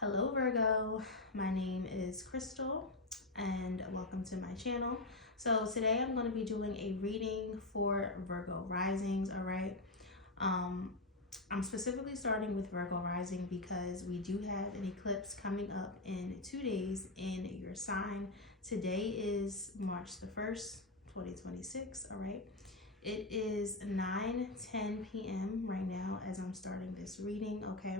Hello Virgo, my name is Crystal and welcome to my channel. So today I'm going to be doing a reading for Virgo risings, all right? Um, I'm specifically starting with Virgo rising because we do have an eclipse coming up in 2 days in your sign. Today is March the 1st, 2026, all right? It is 9:10 p.m. right now as I'm starting this reading, okay?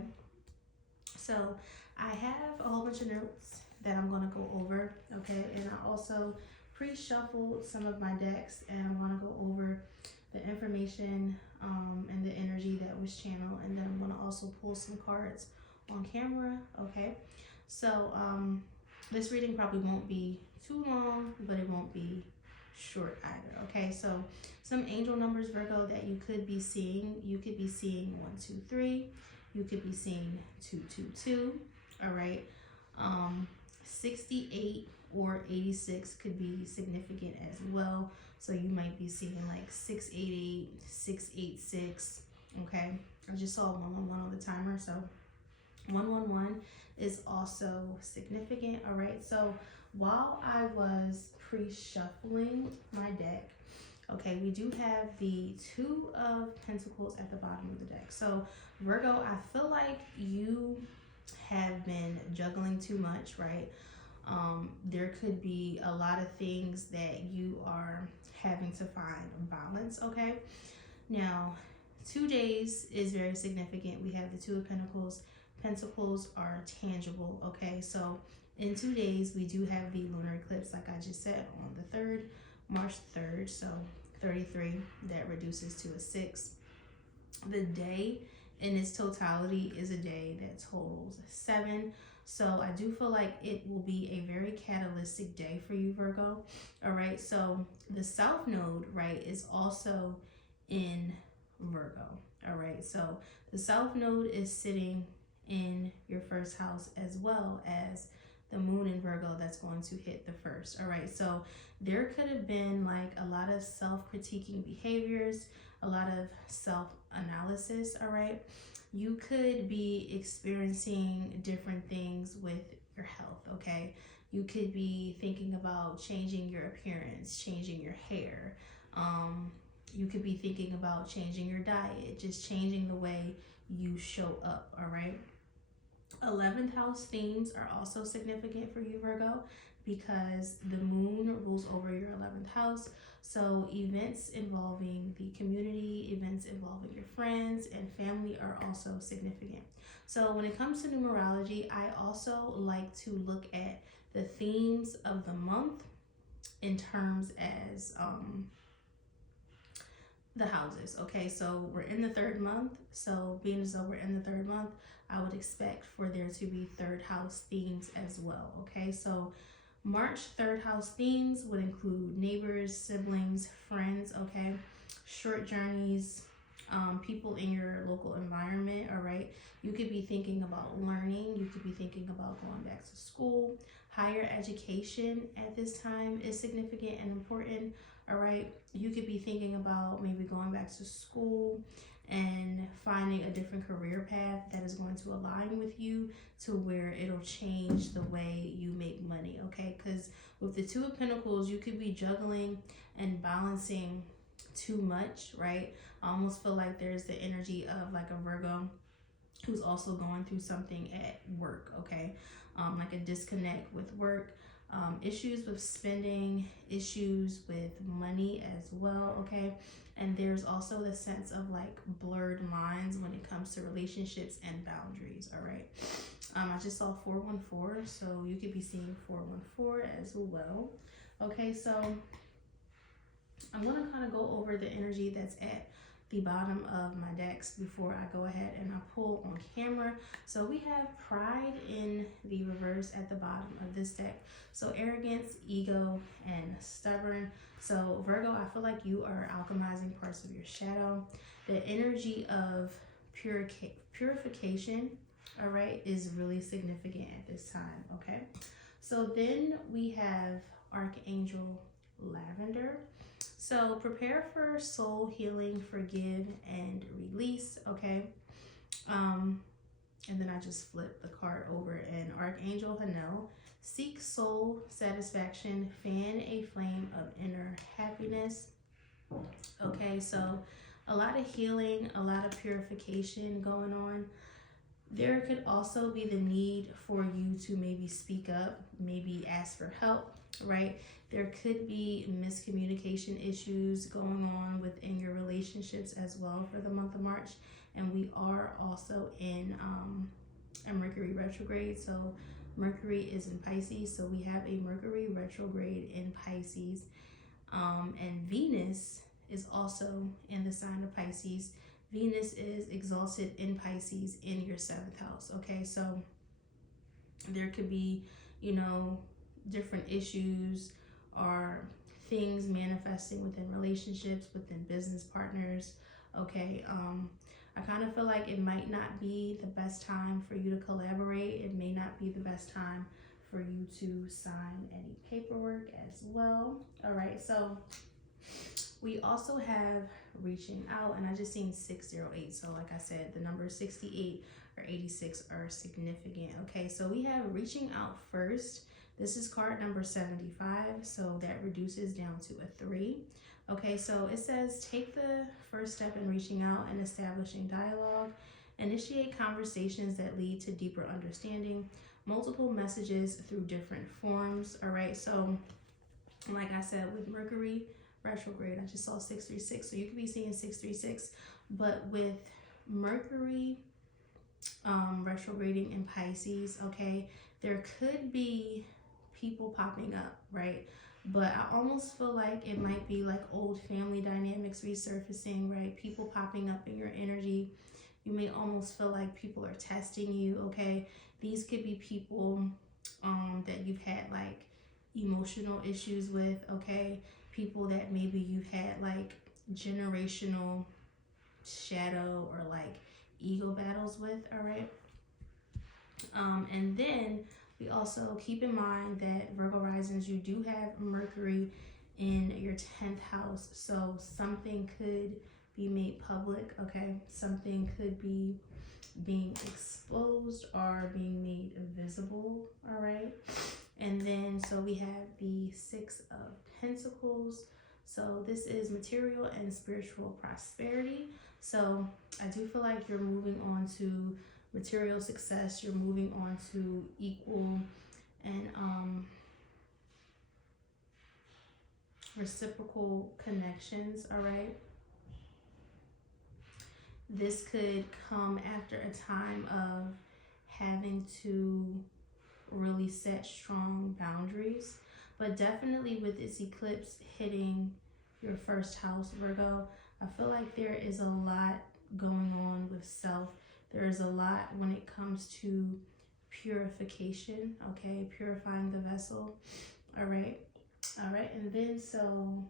So I have a whole bunch of notes that I'm going to go over, okay? And I also pre-shuffled some of my decks and I want to go over the information and the energy that was channeled. And then I'm going to also pull some cards on camera, okay? So this reading probably won't be too long, but it won't be short either, okay? So some angel numbers, Virgo, that you could be seeing. You could be seeing 1, 2, 3. You could be seeing 222, all right? 68 or 86 could be significant as well. So you might be seeing like 688, 686, okay? I just saw 111 on the timer, so 111 is also significant, all right? So while I was pre-shuffling my deck, okay, we do have the Two of Pentacles at the bottom of the deck. So Virgo, I feel like you have been juggling too much, right? There could be a lot of things that you are having to find balance, okay? Now, 2 days is very significant. We have the Two of Pentacles. Pentacles are tangible, okay? So in 2 days, we do have the lunar eclipse, like I just said, on the 3rd, March 3rd. So 33, that reduces to a 6. The day in its totality is a day that totals 7. So I do feel like it will be a very catalytic day for you, Virgo. All right, so the South Node, right, is also in Virgo. All right, so the South Node is sitting in your first house as well as the moon in Virgo that's going to hit the first. All right, so there could have been like a lot of self-critiquing behaviors, a lot of self-analysis, all right? You could be experiencing different things with your health, okay? You could be thinking about changing your appearance, changing your hair. You could be thinking about changing your diet, just changing the way you show up, all right? 11th house themes are also significant for you, Virgo, because the moon rules over your 11th house. So events involving the community, events involving your friends and family are also significant. So when it comes to numerology, I also like to look at the themes of the month in terms as the houses. Okay, so we're in the 3rd month, so being as though we're in the 3rd month, I would expect for there to be 3rd house themes as well. Okay, so March 3rd house themes would include neighbors, siblings, friends, okay, short journeys, people in your local environment. All right, you could be thinking about learning, you could be thinking about going back to school. Higher education at this time is significant and important. All right, you could be thinking about maybe going back to school and finding a different career path that is going to align with you to where it'll change the way you make money, okay? Because with the Two of Pentacles, you could be juggling and balancing too much, right? I almost feel like there's the energy of like a Virgo who's also going through something at work, okay? Like a disconnect with work, issues with spending, issues with money as well, okay? And there's also the sense of like blurred lines when it comes to relationships and boundaries, all right? I just saw 414, so you could be seeing 414 as well. Okay, so I'm gonna kind of go over the energy that's at the bottom of my decks before I go ahead and I pull on camera. So we have pride in the reverse at the bottom of this deck. So arrogance, ego, and stubborn. So Virgo, I feel like you are alchemizing parts of your shadow. The energy of purification, all right, is really significant at this time, okay? So then we have Archangel Lavender. So prepare for soul healing, forgive, and release, okay? And then I just flipped the card over, and Archangel Hanel, seek soul satisfaction, fan a flame of inner happiness. Okay, so a lot of healing, a lot of purification going on. There could also be the need for you to maybe speak up, maybe ask for help, right? There could be miscommunication issues going on within your relationships as well for the month of March. And we are also in a Mercury retrograde. So Mercury is in Pisces. So we have a Mercury retrograde in Pisces. And Venus is also in the sign of Pisces. Venus is exalted in Pisces in your 7th house. Okay, so there could be, you know, different issues or things manifesting within relationships, within business partners. Okay, I kind of feel like it might not be the best time for you to collaborate. It may not be the best time for you to sign any paperwork as well. All right, so we also have reaching out, and I just seen 608. So like I said, the numbers 68 or 86 are significant. Okay, so we have reaching out first. This is card number 75, so that reduces down to a 3. Okay, so it says take the first step in reaching out and establishing dialogue. Initiate conversations that lead to deeper understanding. Multiple messages through different forms. All right, so like I said, with Mercury retrograde, I just saw 636, so you could be seeing 636. But with Mercury retrograding in Pisces, okay, there could be people popping up, right? But I almost feel like it might be like old family dynamics resurfacing, right? People popping up in your energy. You may almost feel like people are testing you, okay? These could be people that you've had like emotional issues with, okay? People that maybe you've had like generational shadow or like ego battles with, all right? And then we also keep in mind that Virgo risings, you do have Mercury in your 10th house, so something could be made public, okay? Something could be being exposed or being made visible, all right? And then so we have the 6 of Pentacles. So this is material and spiritual prosperity. So I do feel like you're moving on to material success. You're moving on to equal and reciprocal connections, all right? This could come after a time of having to really set strong boundaries, but definitely with this eclipse hitting your first house, Virgo, I feel like there is a lot going on with self. There is a lot when it comes to purification, okay? Purifying the vessel, all right? All right, and then so,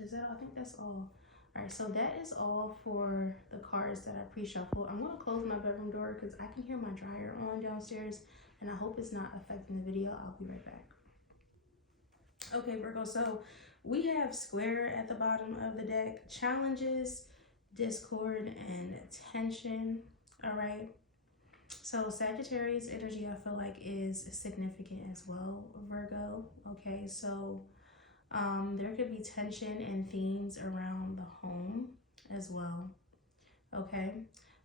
is that all? I think that's all. All right, so that is all for the cards that I pre-shuffled. I'm gonna close my bedroom door because I can hear my dryer on downstairs, and I hope it's not affecting the video. I'll be right back. Okay, Virgo, so we have square at the bottom of the deck, challenges, discord, and tension, all right? So Sagittarius energy, I feel like, is significant as well, Virgo, okay? So there could be tension and themes around the home as well, okay?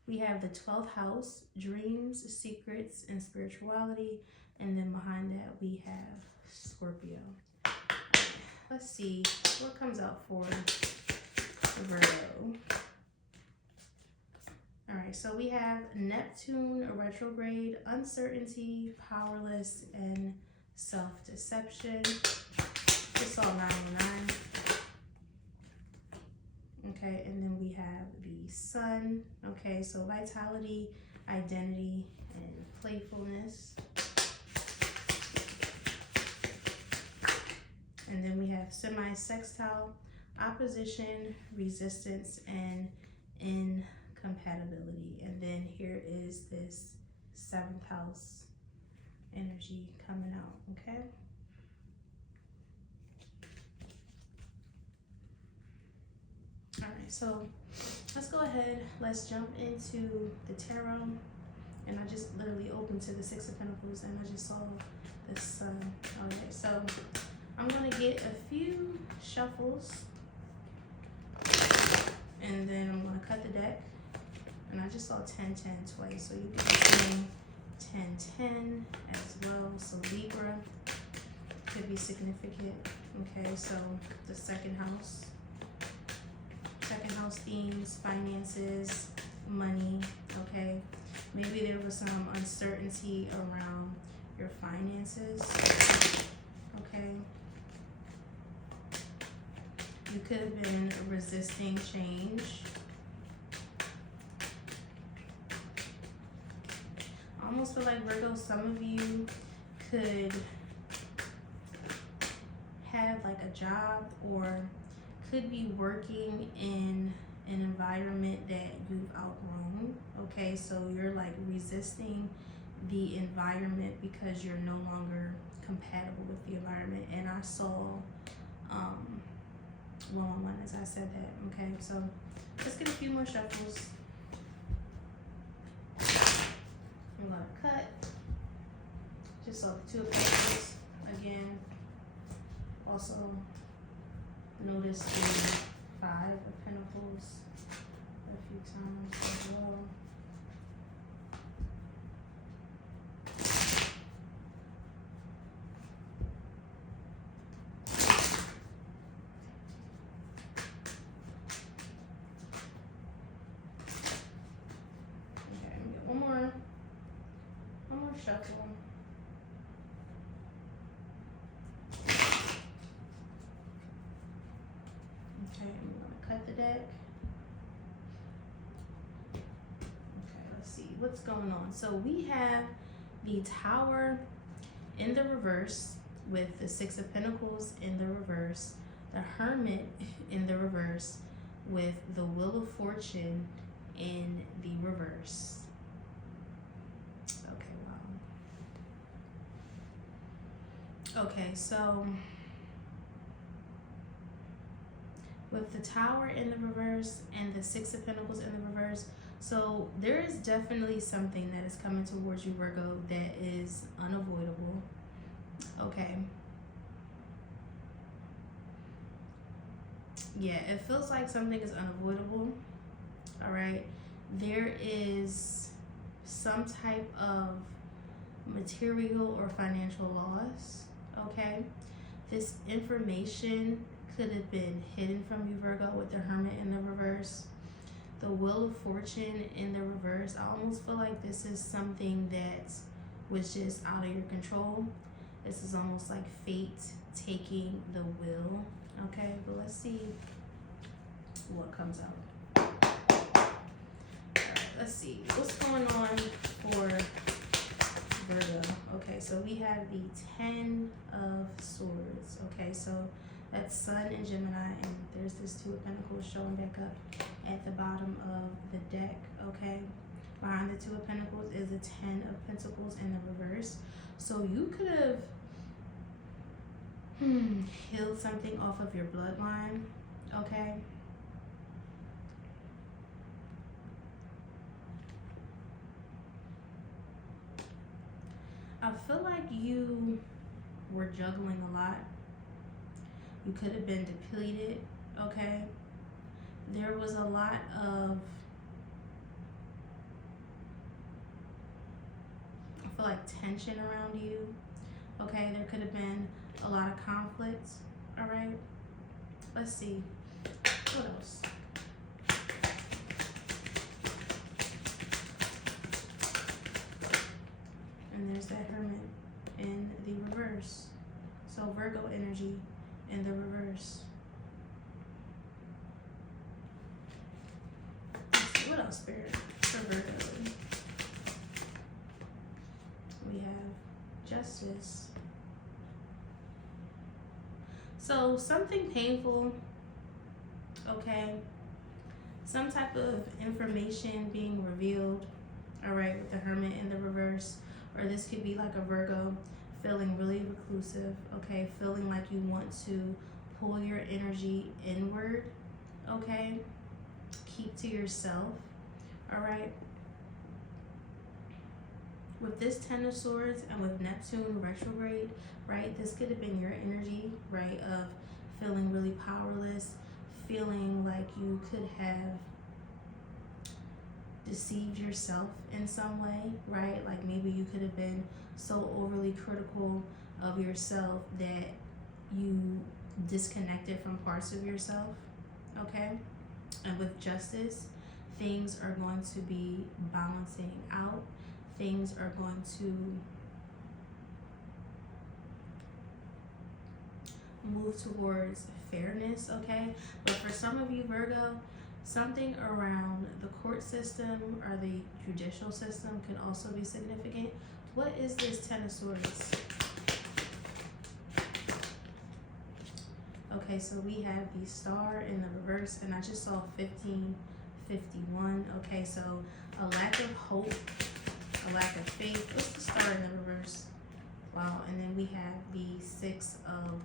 We have the 12th house, dreams, secrets, and spirituality. And then behind that, we have Scorpio. Let's see what comes out for Virgo. All right, so we have Neptune retrograde, uncertainty, powerless, and self-deception. Just saw 909. Okay, and then we have the sun. Okay, so vitality, identity, and playfulness. And then we have semi-sextile, opposition, resistance, and incompatibility. And then here is this 7th house energy coming out, okay? All right, so let's go ahead. Let's jump into the tarot. And I just literally opened to the Six of Pentacles and I just saw the Sun. Alright, so I'm going to get a few shuffles. And then I'm going to cut the deck. And I just saw 10-10 twice. So you can be seeing 10-10 as well. So Libra could be significant. Okay, so the second house themes, finances, money. Okay, maybe there was some uncertainty around your finances. Okay, you could have been resisting change. I almost feel like, Virgo, some of you could have like a job or could be working in an environment that you've outgrown. Okay, so you're like resisting the environment because you're no longer compatible with the environment. And I saw 111 as I said that. Okay, so let's get a few more shuffles. I'm gonna cut. Just saw the Two of Pentacles again. Also notice the Five of Pentacles a few times as well. Okay, I'm gonna get one more shuffle. Okay, I'm gonna cut the deck. Okay, let's see what's going on. So we have the Tower in the reverse with the Six of Pentacles in the reverse, the Hermit in the reverse with the Wheel of Fortune in the reverse. Okay, wow. Okay, so with the Tower in the reverse and the Six of Pentacles in the reverse, so there is definitely something that is coming towards you, Virgo, that is unavoidable. Okay. Yeah, it feels like something is unavoidable. All right. There is some type of material or financial loss. Okay. This information could have been hidden from you, Virgo, with the Hermit in the reverse. The Wheel of Fortune in the reverse. I almost feel like this is something that was just out of your control. This is almost like fate taking the wheel. Okay, but let's see what comes out. Alright, let's see. What's going on for Virgo? Okay, so we have the Ten of Swords. Okay, so that's Sun in Gemini, and there's this Two of Pentacles showing back up at the bottom of the deck. Okay, behind the Two of Pentacles is the Ten of Pentacles in the reverse. So you could have healed something off of your bloodline. Okay. I feel like you were juggling a lot. You could have been depleted. Okay. There was a lot of, I feel like, tension around you. Okay, there could have been a lot of conflict. All right, let's see what else. And there's that Hermit in the reverse. So Virgo energy in the reverse. Let's see, what else, Spirit, for Virgo? We have Justice. So something painful, okay, some type of information being revealed, all right, with the Hermit in the reverse. Or this could be like a Virgo feeling really reclusive, okay, feeling like you want to pull your energy inward, okay, keep to yourself, all right. With this Ten of Swords and with Neptune retrograde, right, this could have been your energy, right, of feeling really powerless, feeling like you could have deceived yourself in some way, right? Like maybe you could have been so overly critical of yourself that you disconnected from parts of yourself, okay? And with Justice, things are going to be balancing out. Things are going to move towards fairness, okay? But for some of you, Virgo, something around the court system or the judicial system can also be significant. What is this Ten of Swords? Okay, so we have the Star in the reverse, and I just saw 1551. Okay, so a lack of hope, a lack of faith. What's the Star in the reverse? Wow, and then we have the Six of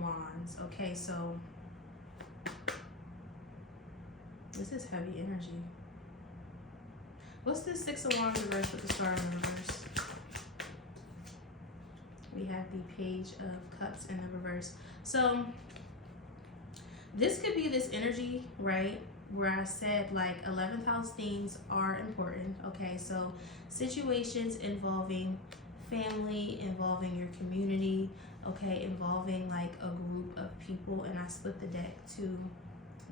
Wands. Okay, so this is heavy energy. What's this Six of Wands reverse with the Star in the reverse? We have the Page of Cups in the reverse. So this could be this energy, right, where I said like 11th house things are important. Okay, so situations involving family, involving your community, okay, involving like a group of people, and I split the deck to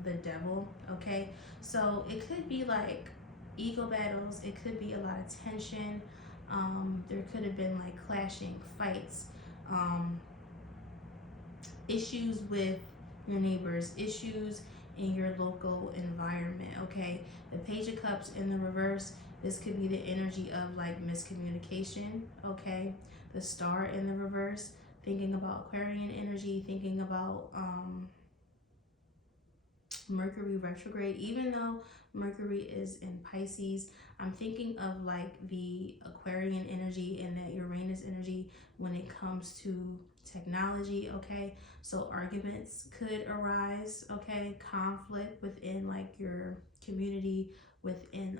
the Devil. Okay, so it could be like ego battles, it could be a lot of tension, there could have been like clashing, fights, issues with your neighbors, issues in your local environment. Okay, the Page of Cups in the reverse, this could be the energy of like miscommunication. Okay, the Star in the reverse, thinking about Aquarian energy, thinking about Mercury retrograde. Even though Mercury is in Pisces, I'm thinking of like the Aquarian energy and that Uranus energy when it comes to technology. Okay, so arguments could arise. Okay, conflict within like your community, within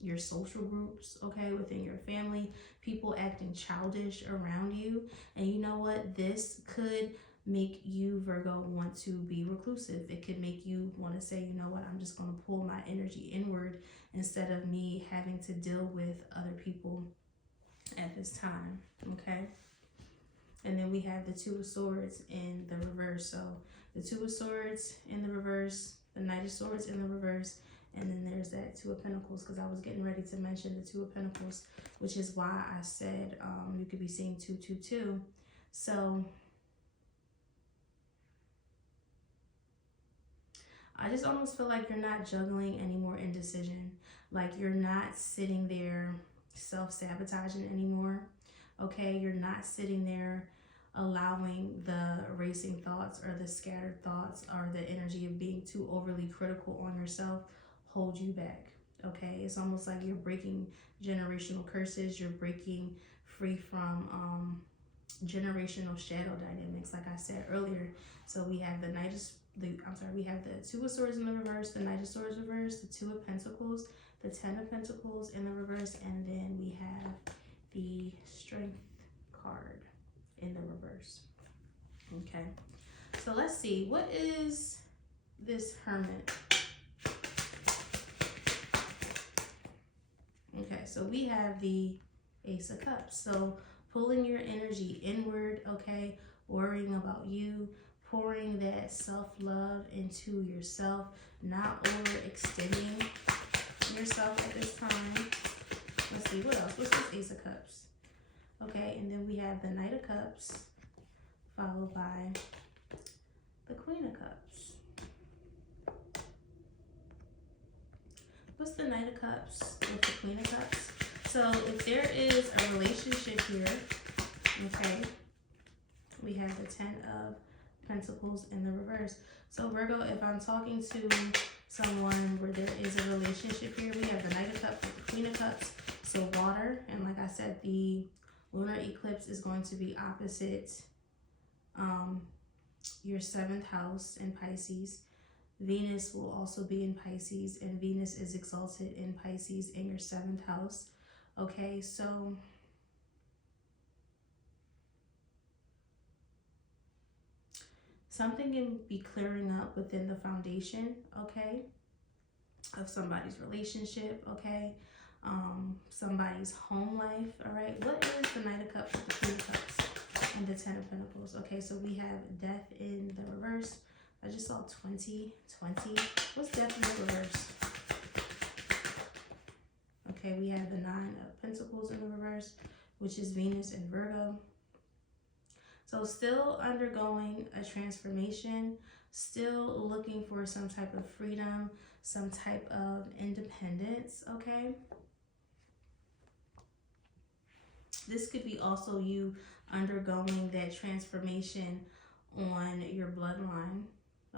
your social groups, okay, within your family, people acting childish around you. And you know what, this could make you, Virgo, want to be reclusive. It could make you want to say, you know what, I'm just going to pull my energy inward instead of me having to deal with other people at this time. Okay, and then we have the Two of Swords in the reverse. So the Two of Swords in the reverse, the Knight of Swords in the reverse, and then there's that Two of Pentacles, because I was getting ready to mention the Two of Pentacles, which is why I said you could be seeing 222. So I just almost feel like you're not juggling any more indecision. Like you're not sitting there self-sabotaging anymore. Okay, you're not sitting there allowing the racing thoughts or the scattered thoughts or the energy of being too overly critical on yourself hold you back. Okay, it's almost like you're breaking generational curses. You're breaking free from generational shadow dynamics, like I said earlier. So we have the we have the Two of Swords in the reverse, the Knight of Swords reverse, the Two of Pentacles, the Ten of Pentacles in the reverse, and then we have the Strength card in the reverse. Okay, so let's see, what is this Hermit? Okay, so we have the Ace of Cups. So pulling your energy inward, okay, worrying about you, pouring that self-love into yourself, not overextending yourself at this time. Let's see, what else? What's this Ace of Cups? Okay, and then we have the Knight of Cups, followed by the Queen of Cups. What's the Knight of Cups with the Queen of Cups? So if there is a relationship here, okay, we have the Ten of Pentacles in the reverse. So Virgo, if I'm talking to someone where there is a relationship here, we have the Knight of Cups with the Queen of Cups, so water. And like I said, the lunar eclipse is going to be opposite your 7th house in Pisces. Venus will also be in Pisces, and Venus is exalted in Pisces in your 7th house. Okay, so something can be clearing up within the foundation, okay, of somebody's relationship, okay, somebody's home life, all right. What is the Knight of Cups with the Queen of Cups and the Ten of Pentacles? Okay, so we have death in the reverse. I just saw 20. What's death in the reverse? Okay, we have the Nine of Pentacles in the reverse, which is Venus and Virgo. So still undergoing a transformation, still looking for some type of freedom, some type of independence, okay? This could be also you undergoing that transformation on your bloodline,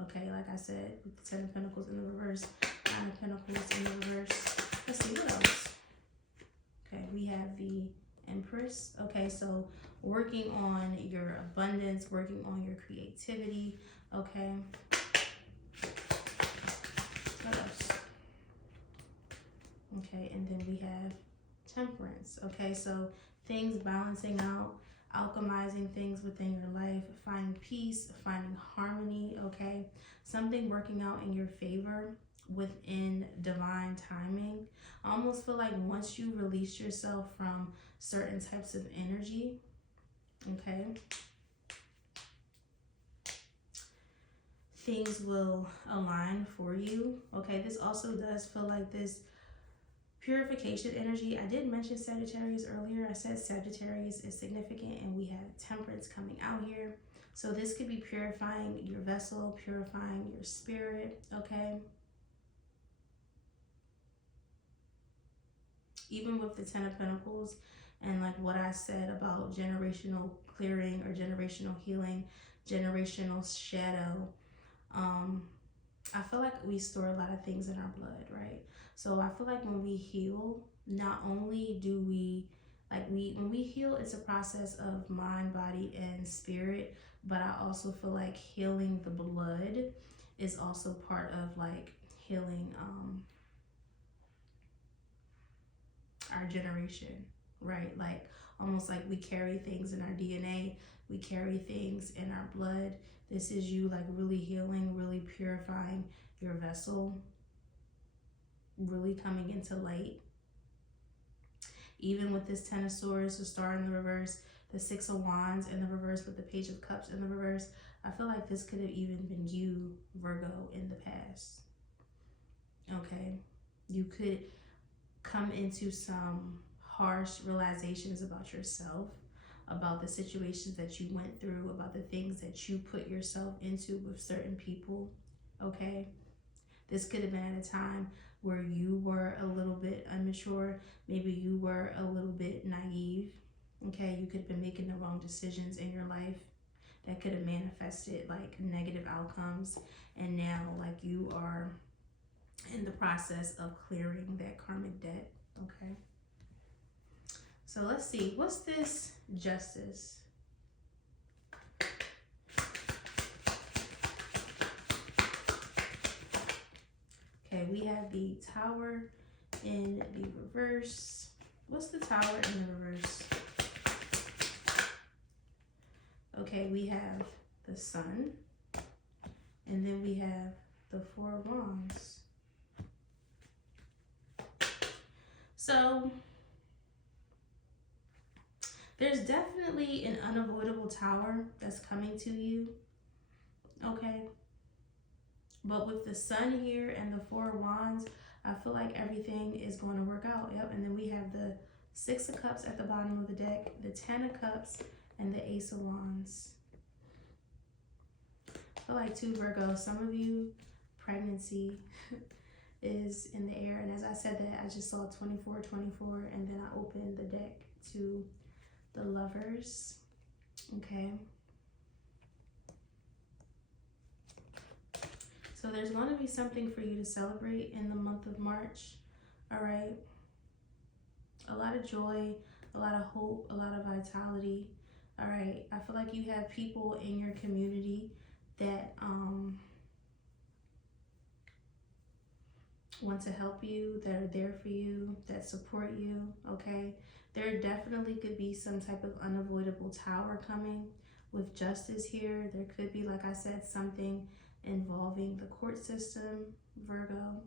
okay? Like I said, with the Ten of Pentacles in the reverse, Nine of Pentacles in the reverse. Let's see, what else? Okay, we have the Empress. Okay, so working on your abundance, working on your creativity. Okay. What else? Okay, and then we have Temperance. Okay, so things balancing out, alchemizing things within your life, finding peace, finding harmony. Okay, something working out in your favor within divine timing. I almost feel like once you release yourself from certain types of energy, okay, things will align for you. Okay, this also does feel like this purification energy. I did mention Sagittarius earlier. I said Sagittarius is significant, and we have Temperance coming out here. So this could be purifying your vessel, purifying your spirit, okay? Even with the Ten of Pentacles and like what I said about generational clearing or generational healing, generational shadow, I feel like we store a lot of things in our blood, right? So I feel like when we heal, not only do we, when we heal, it's a process of mind, body, and spirit, but I also feel like healing the blood is also part of like healing our generation, right? Like almost like we carry things in our DNA, we carry things in our blood. This is you like really healing, really purifying your vessel, really coming into light. Even with this Ten of Swords, the Star in the reverse, the Six of Wands in the reverse with the Page of Cups in the reverse, I feel like this could have even been you, Virgo, in the past. Okay, you could come into some harsh realizations about yourself, about the situations that you went through, about the things that you put yourself into with certain people, okay? This could have been at a time where you were a little bit immature, maybe you were a little bit naive, okay? You could have been making the wrong decisions in your life that could have manifested like negative outcomes, and now like you are in the process of clearing that karmic debt, okay? So let's see, what's this Justice? Okay, we have the Tower in the reverse. What's the Tower in the reverse? Okay, we have the Sun, and then we have the Four of Wands. So there's definitely an unavoidable tower that's coming to you, okay? But with the Sun here and the Four of Wands, I feel like everything is going to work out. Yep, and then we have the Six of Cups at the bottom of the deck, the Ten of Cups, and the Ace of Wands. I feel like too, Virgo, some of you, pregnancy is in the air. And as I said that, I just saw 24, and then I opened the deck to the Lovers, okay? So there's going to be something for you to celebrate in the month of March, all right? A lot of joy, a lot of hope, a lot of vitality, all right? I feel like you have people in your community that want to help you, that are there for you, that support you, okay? There definitely could be some type of unavoidable tower coming with justice here. There could be, like I said, something involving the court system, Virgo.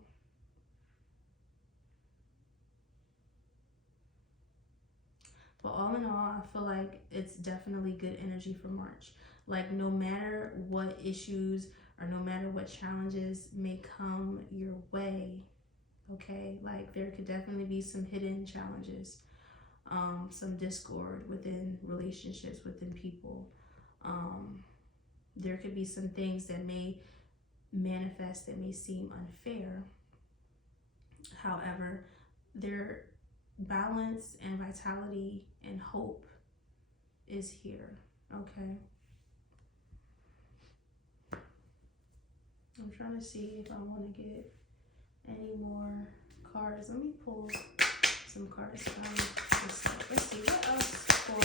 But all in all, I feel like it's definitely good energy for March. Like, no matter what issues or no matter what challenges may come your way, okay? Like, there could definitely be some hidden challenges, some discord within relationships, within people. There could be some things that may manifest that may seem unfair. However, their balance and vitality and hope is here, okay? I'm trying to see if I want to get any more cards. Let me pull some cards from this deck. Let's see, what else for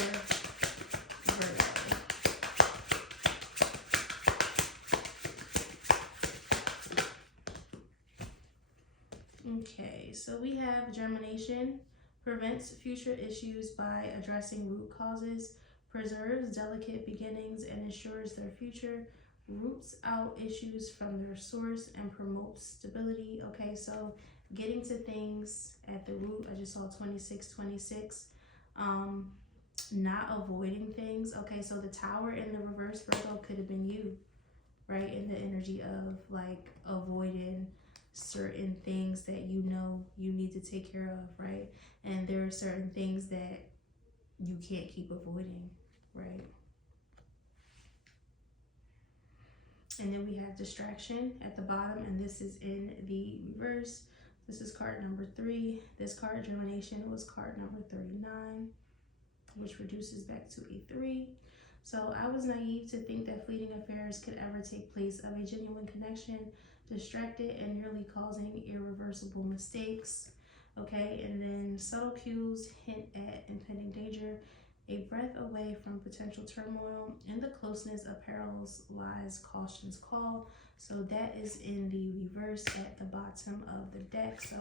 Virgo? Okay, so we have germination, prevents future issues by addressing root causes, preserves delicate beginnings and ensures their future, roots out issues from their source, and promotes stability. Okay, so getting to things at the root. I just saw 2626. Not avoiding things. Okay, so the tower in the reverse, Virgo, could have been you, right? In the energy of like avoiding certain things that you know you need to take care of, right? And there are certain things that you can't keep avoiding, right? And then we have distraction at the bottom, and this is in the reverse. This is card number 3. This card, germination, was card number 39, which reduces back to a 3. So I was naive to think that fleeting affairs could ever take place of a genuine connection, distracted and nearly causing irreversible mistakes. Okay, and then subtle cues hint at impending danger. A breath away from potential turmoil. In the closeness of perils lies caution's call. So that is in the reverse at the bottom of the deck. So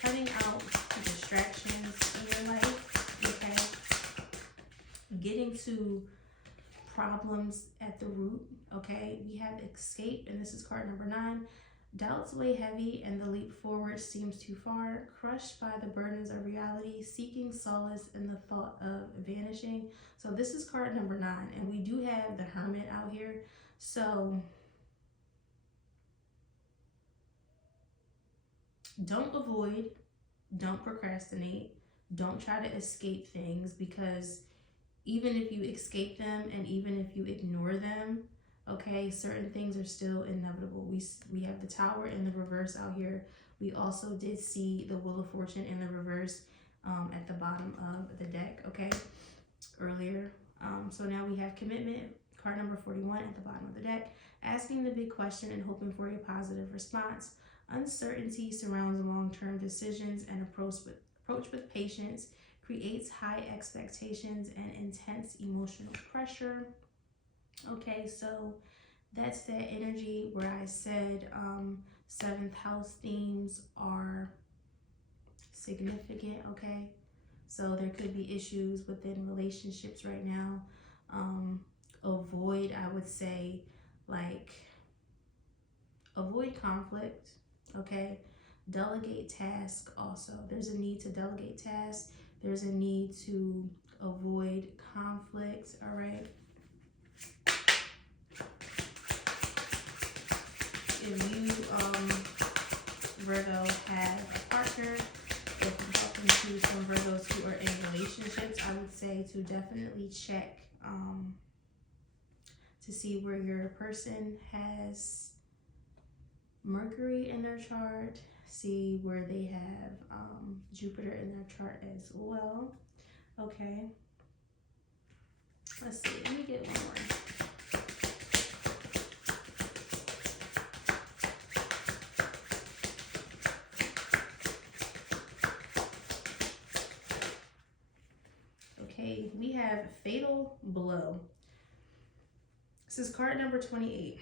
cutting out distractions in your life, okay? Getting to problems at the root, okay? We have escape, and this is card number 9. Doubts weigh heavy and the leap forward seems too far, crushed by the burdens of reality, seeking solace in the thought of vanishing. So this is card number 9, and we do have the Hermit out here. So don't avoid, don't procrastinate, don't try to escape things, because even if you escape them and even if you ignore them, okay, certain things are still inevitable. We have the Tower in the reverse out here. We also did see the Wheel of Fortune in the reverse at the bottom of the deck, okay, earlier. So now we have commitment, card number 41 at the bottom of the deck, asking the big question and hoping for a positive response. Uncertainty surrounds long-term decisions, and approach with patience creates high expectations and intense emotional pressure. Okay, so that's that energy where I said 7th house themes are significant, okay? So there could be issues within relationships right now. Avoid, I would say, like, avoid conflict, okay? Delegate tasks also. There's a need to delegate tasks. There's a need to avoid conflicts, all right? If you, Virgo, have a partner, if I'm talking to some Virgos who are in relationships, I would say to definitely check to see where your person has Mercury in their chart, see where they have Jupiter in their chart as well. Okay, let's see, let me get one more. Okay, we have Fatal Blow. This is card number 28.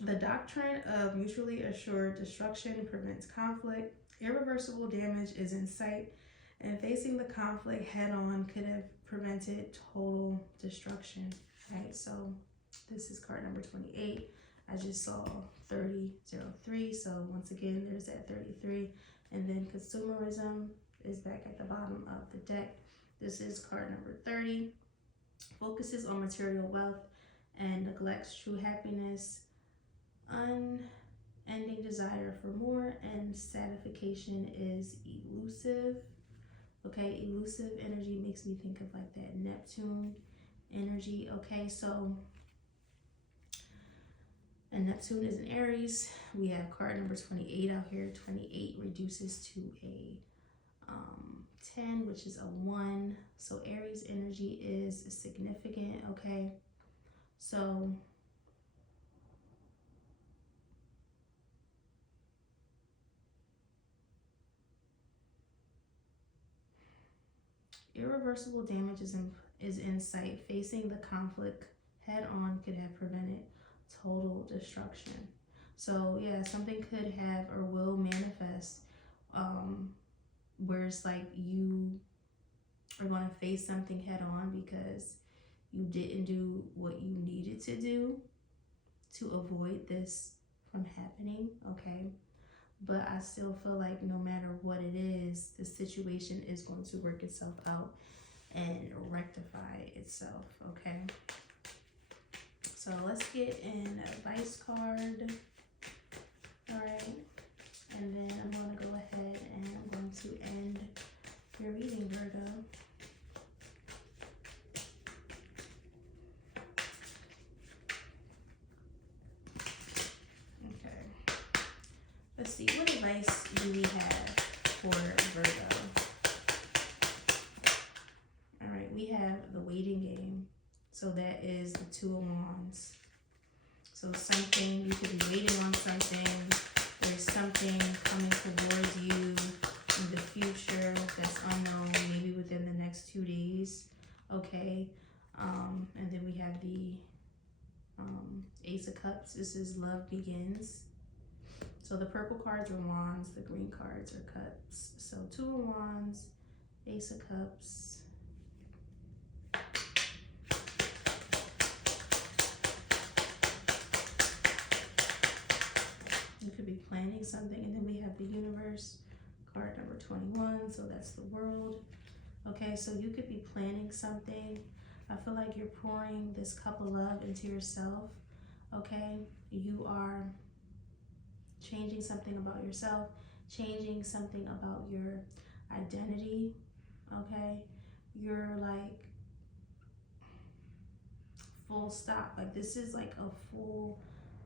The doctrine of mutually assured destruction prevents conflict. Irreversible damage is in sight, and facing the conflict head on could have prevented total destruction. Right, so this is card number 28. I just saw 3003, so once again, there's that 33. And then consumerism is back at the bottom of the deck. This is card number 30. Focuses on material wealth and neglects true happiness. Unending desire for more, and satisfaction is elusive. Okay, elusive energy makes me think of like that Neptune energy. Okay, so, and Neptune is in Aries. We have card number 28 out here. 28 reduces to a 10, which is a 1. So Aries energy is significant. Okay, so irreversible damage is in sight. Facing the conflict head on could have prevented total destruction. So yeah, something could have or will manifest where it's like you are going to face something head on because you didn't do what you needed to do to avoid this from happening. Okay, but I still feel like no matter what it is, the situation is going to work itself out and rectify itself. Okay, so let's get an advice card. All right, and then I'm going to go ahead and I'm going to end your reading, Virgo. Okay, let's see, what advice do we have for Virgo? All right, we have the waiting game. So that is the 2 of Wands. So something, you could be waiting on something. There's something coming towards you in the future that's unknown, maybe within the next 2 days. Okay. And then we have the Ace of Cups. This is love begins. So the purple cards are wands, the green cards are cups. So 2 of Wands, Ace of Cups. You could be planning something, and then we have the universe, card number 21, so that's the world. Okay, so you could be planning something. I feel like you're pouring this cup of love into yourself. Okay, you are changing something about yourself, changing something about your identity. Okay, you're like full stop. Like this is like a full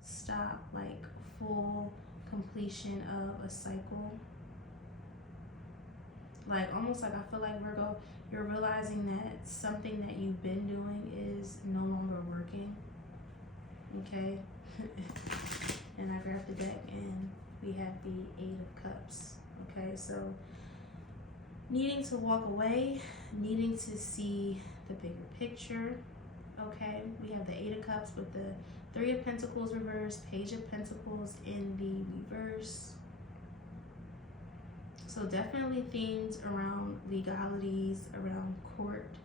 stop, like full completion of a cycle. Like almost like I feel like Virgo, you're realizing that something that you've been doing is no longer working. Okay. And I grabbed the deck and we have the 8 of Cups. Okay, so needing to walk away, needing to see the bigger picture. Okay, we have the 8 of Cups with the 3 of Pentacles reversed, Page of Pentacles in the reverse. So definitely themes around legalities, around court.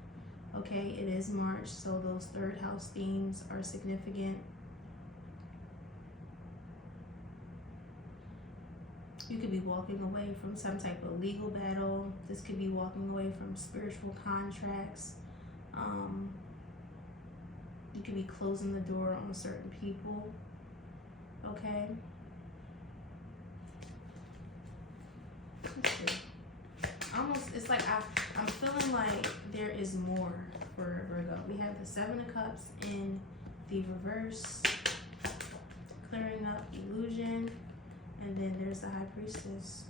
Okay, it is March, so those 3rd house themes are significant. You could be walking away from some type of legal battle. This could be walking away from spiritual contracts. You could be closing the door on certain people. Okay. Let's see. Almost, it's like I'm feeling like there is more for Virgo. We have the 7 of Cups in the reverse, clearing up illusion, and then there's the High Priestess.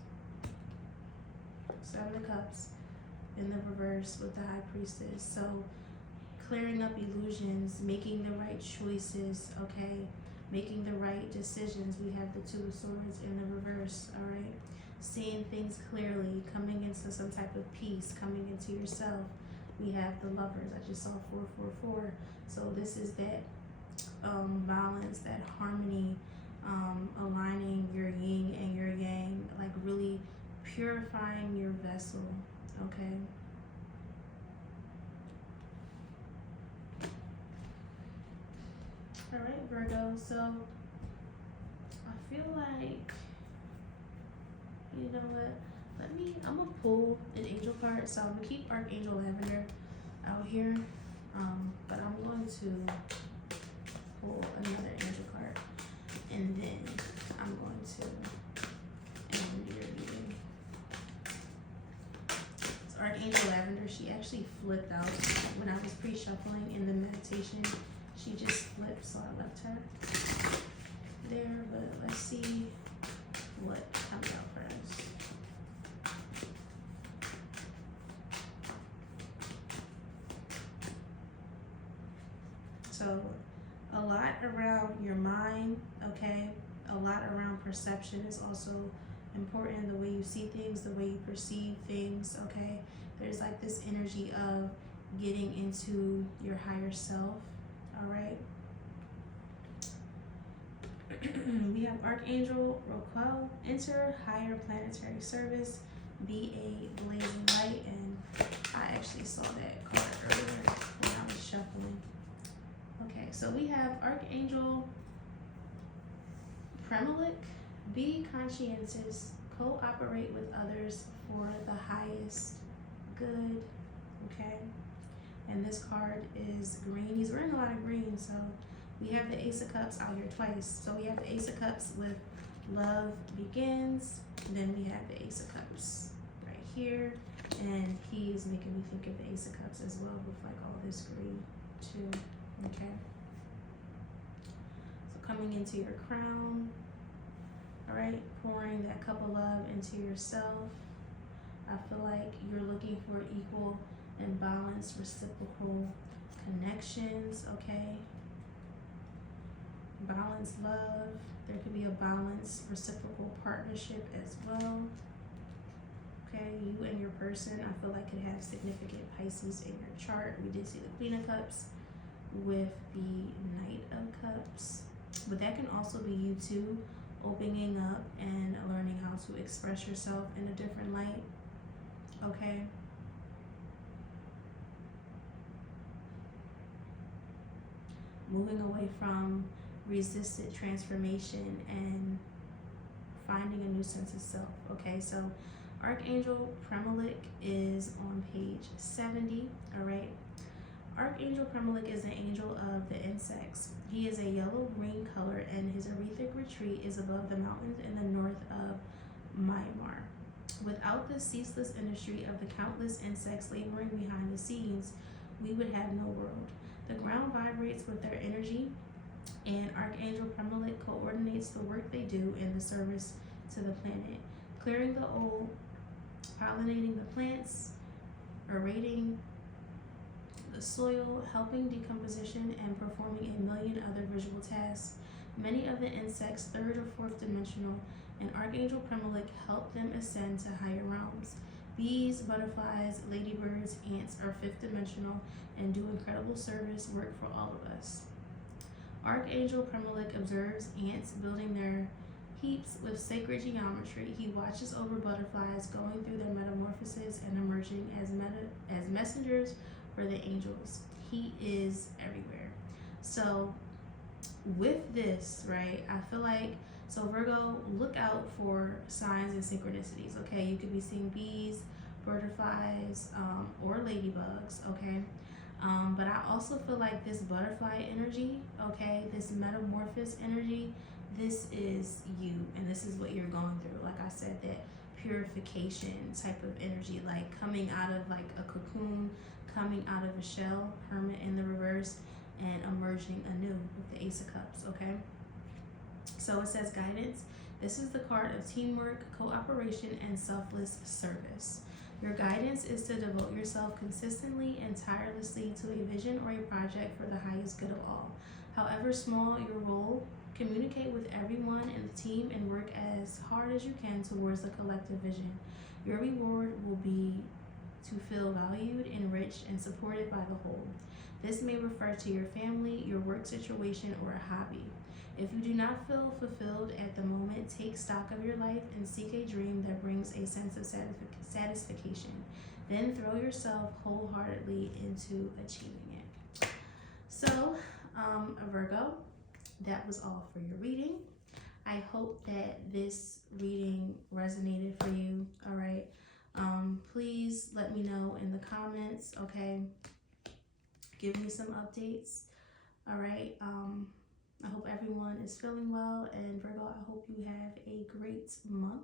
7 of Cups in the reverse with the High Priestess. So clearing up illusions, making the right choices, okay? Making the right decisions. We have the 2 of Swords in the reverse, all right? Seeing things clearly, coming into some type of peace, coming into yourself. We have the Lovers. I just saw 444. So this is that balance, that harmony, aligning your yin and your yang, like really purifying your vessel, okay? All right, Virgo, so I feel like, you know what, I'm gonna pull an angel card. So I'm gonna keep Archangel Lavender out here, but I'm going to pull another angel card, and then I'm going to end your reading. So Archangel Lavender, she actually flipped out when I was pre-shuffling in the meditation. She just flipped, so I left her there, but let's see what comes out for us. So a lot around your mind, okay? A lot around perception is also important. The way you see things, the way you perceive things, okay? There's like this energy of getting into your higher self, all right? We have Archangel Raquel, enter higher planetary service, be a blazing light, and I actually saw that card earlier when I was shuffling. Okay, so we have Archangel Premelik, be conscientious, cooperate with others for the highest good, okay? And this card is green. He's wearing a lot of green, so we have the Ace of Cups out here twice. So we have the Ace of Cups with love begins, and then we have the Ace of Cups right here, and he is making me think of the Ace of Cups as well with like all this green too, okay? So coming into your crown, all right, pouring that cup of love into yourself. I feel like you're looking for equal and balanced reciprocal connections, okay? Balanced love. There could be a balanced reciprocal partnership as well. Okay, you and your person, I feel like could have significant Pisces in your chart. We did see the Queen of Cups with the Knight of Cups, but that can also be you too, opening up and learning how to express yourself in a different light, okay? Moving away from resisted transformation and finding a new sense of self, okay? So Archangel Premelik is on page 70, all right? Archangel Premelik is an angel of the insects. He is a yellow-green color, and his Arethic retreat is above the mountains in the north of Myanmar. Without the ceaseless industry of the countless insects laboring behind the scenes, we would have no world. The ground vibrates with their energy, and Archangel Premelik coordinates the work they do in the service to the planet, clearing the old, pollinating the plants, aerating the soil, helping decomposition, and performing a million other visual tasks. Many of the insects, third or fourth dimensional, and Archangel Premelik help them ascend to higher realms. Bees, butterflies, ladybirds, ants are fifth dimensional and do incredible service work for all of us. Archangel Premelik observes ants building their heaps with sacred geometry. He watches over butterflies going through their metamorphosis and emerging as messengers for the angels. He is everywhere. So with this, right, I feel like, so Virgo, look out for signs and synchronicities, okay? You could be seeing bees, butterflies, or ladybugs, okay? But I also feel like this butterfly energy, okay, this metamorphosis energy, this is you, and this is what you're going through. Like I said, that purification type of energy, like coming out of like a cocoon, coming out of a shell, Hermit in the reverse, and emerging anew with the Ace of Cups, okay? So it says guidance. This is the card of teamwork, cooperation, and selfless service. Your guidance is to devote yourself consistently and tirelessly to a vision or a project for the highest good of all. However small your role, communicate with everyone in the team and work as hard as you can towards the collective vision. Your reward will be to feel valued, enriched, and supported by the whole. This may refer to your family, your work situation, or a hobby. If you do not feel fulfilled at the moment, take stock of your life and seek a dream that brings a sense of satisfaction. Then throw yourself wholeheartedly into achieving it. So, Virgo, that was all for your reading. I hope that this reading resonated for you. All right. Please let me know in the comments. Okay. Give me some updates. All right. I hope everyone is feeling well. And Virgo, I hope you have a great month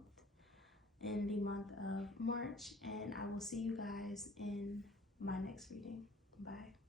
in the month of March. And I will see you guys in my next reading. Bye.